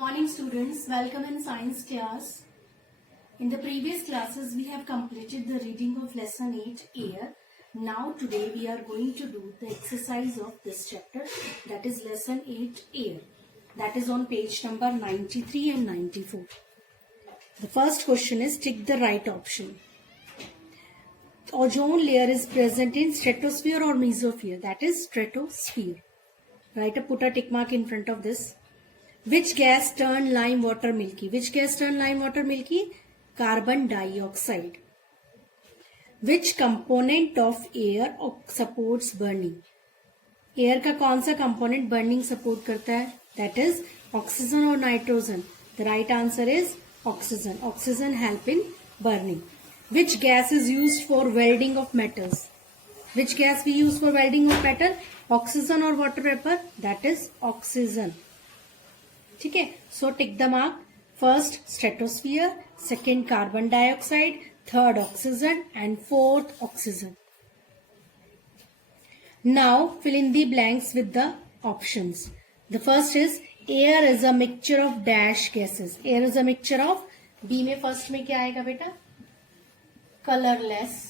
Morning students, welcome in science class. In the previous classes we have completed the reading of lesson 8 air. Now today we are going to do the exercise of this chapter, that is lesson 8 air. That is on page number 93 and 94. The first question is tick the right option. Ozone layer is present in stratosphere or mesosphere, that is stratosphere. Put a tick mark in front of this. Which gas turned lime water milky? Which gas turned lime water milky? Carbon dioxide. Which component of air supports burning? Air का कौन सा component burning support करता है? That is oxygen or nitrogen. The right answer is oxygen. Oxygen help in burning. Which gas is used for welding of metals? Which gas we use for welding of metal? Oxygen or water vapor? That is oxygen. ठीक है, so tick the mark. First stratosphere, second carbon dioxide, third oxygen and fourth oxygen. Now fill in the blanks with the options. The first is air is a mixture of dash gases. Air is a mixture of, B में first में क्या आएगा बेटा? Colourless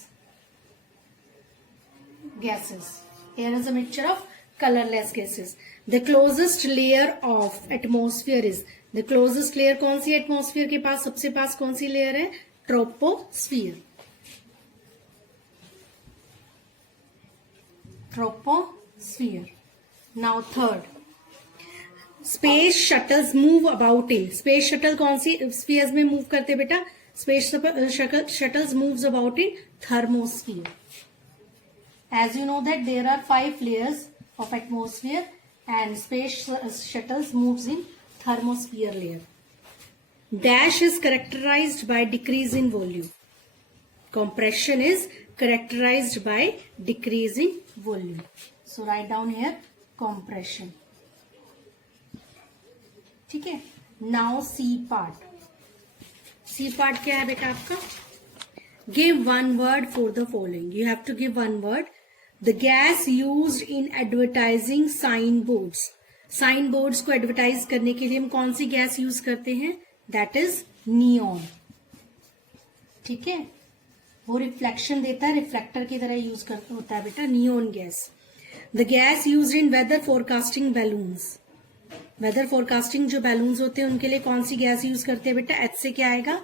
gases. Air is a mixture of colorless gases. The closest layer of atmosphere is, the closest layer कौन सी atmosphere के पास, सबसे पास कौन सी layer है? Troposphere. Troposphere. Now third, space shuttles move about in. Space shuttle कौन सी spheres में move करते बेटा? Space shuttles moves about in thermosphere. As you know that there are 5 layers of atmosphere and space shuttles moves in thermosphere layer. Dash is characterized by decrease in volume. Compression is characterized by decrease in volume. So write down here compression. ठीक है. Now C part. C part क्या है बेटा आपका? Give one word for the following. You have to give one word. The gas used in advertising signboards. Signboards को advertise करने के लिए हम कौन सी गैस यूज करते हैं? That is neon. ठीक है, वो रिफ्लेक्शन देता है, रिफ्लेक्टर की तरह यूज करता होता है बेटा neon gas. The gas used in weather forecasting balloons. Weather forecasting जो बैलून्स होते हैं उनके लिए कौन सी गैस यूज करते हैं बेटा? एच से क्या आएगा?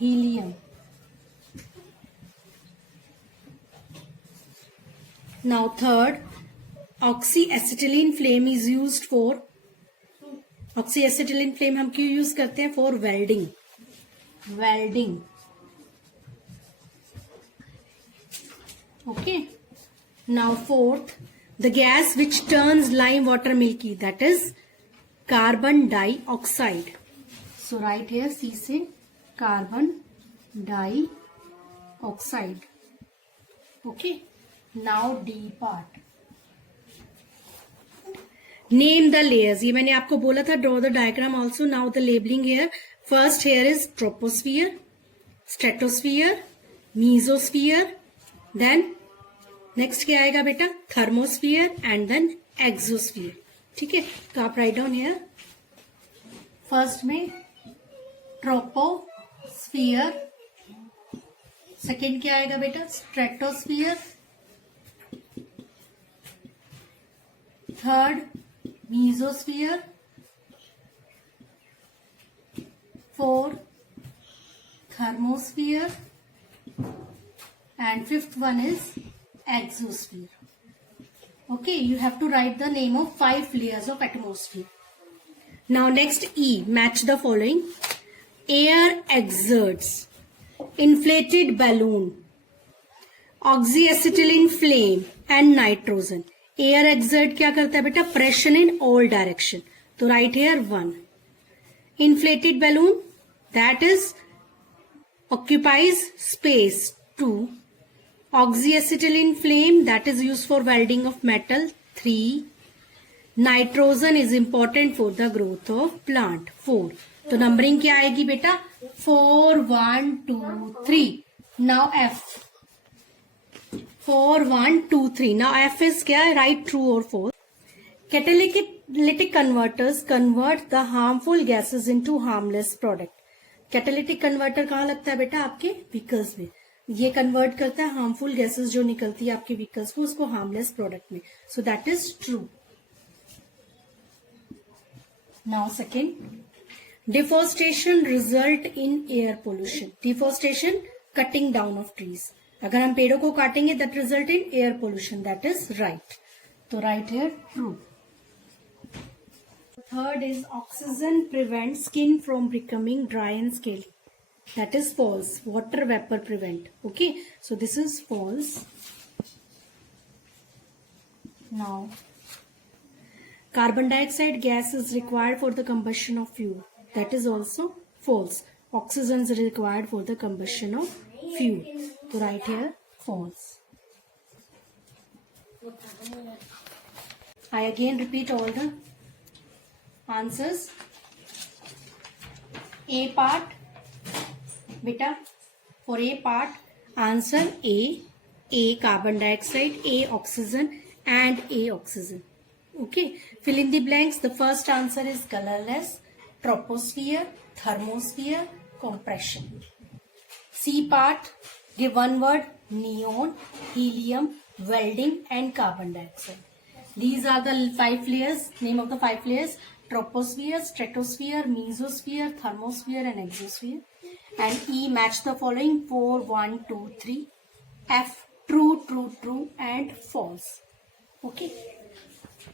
Helium. Now third, oxyacetylene flame is used for, oxyacetylene flame हम क्यों यूज करते हैं? For welding. Welding. Okay. Now fourth, the gas which turns lime water milky, that is carbon dioxide. So write here C से carbon dioxide. Okay. Now D part. Name the layers. ये मैंने आपको बोला था, draw the diagram also. Now the labeling here. First here is troposphere, stratosphere, mesosphere. Then next क्या आएगा बेटा? Thermosphere and then exosphere. ठीक है, तो आप write down here. First में troposphere. Second क्या आएगा बेटा? Stratosphere. Third, mesosphere. Fourth, thermosphere. And fifth one is exosphere. Okay, you have to write the name of 5 layers of atmosphere. Now next E, match the following. Air exerts. Inflated balloon. Oxyacetylene flame and nitrogen. Air exert क्या करता है बेटा? Pressure in all direction. तो right here 1. Inflated balloon, that is occupies space 2. Oxyacetylene flame, that is use for welding of metal 3. Nitrogen is important for the growth of plant 4. तो numbering क्या आएगी बेटा? 4 1 2 3. Now F 4 1 2 3. Now F is क्या? Right true और four. Catalytic Catalytic converters convert the harmful gases into harmless product. Catalytic converter कहाँ लगता है बेटा? आपके व्हीकल्स में. ये कन्वर्ट करता है हार्मफुल गैसेस जो निकलती है आपके व्हीकल्स को, उसको हार्मलेस प्रोडक्ट में. So that is true. Now second, deforestation result in air pollution. Deforestation, cutting down of trees. अगर हम पेड़ों को काटेंगे that result in air pollution. That is right. तो right here true. Third is oxygen prevents skin from becoming dry and scaly. That is false. Water vapor prevent. Okay. So this is false. Now, carbon dioxide gas is required for the combustion of fuel. That is also false. Oxygen is required for the combustion of fuel. So right here, false. I again repeat all the answers. A part, beta, for A part, answer A carbon dioxide, A oxygen and A oxygen. Okay, fill in the blanks. The first answer is colorless, troposphere, thermosphere, compression. C part, give one word: neon, helium, welding and carbon dioxide. These are the 5 layers. Name of the 5 layers: troposphere, stratosphere, mesosphere, thermosphere and exosphere. And E, match the following: 4, 1, 2, 3. F, true, true, true and false. Okay.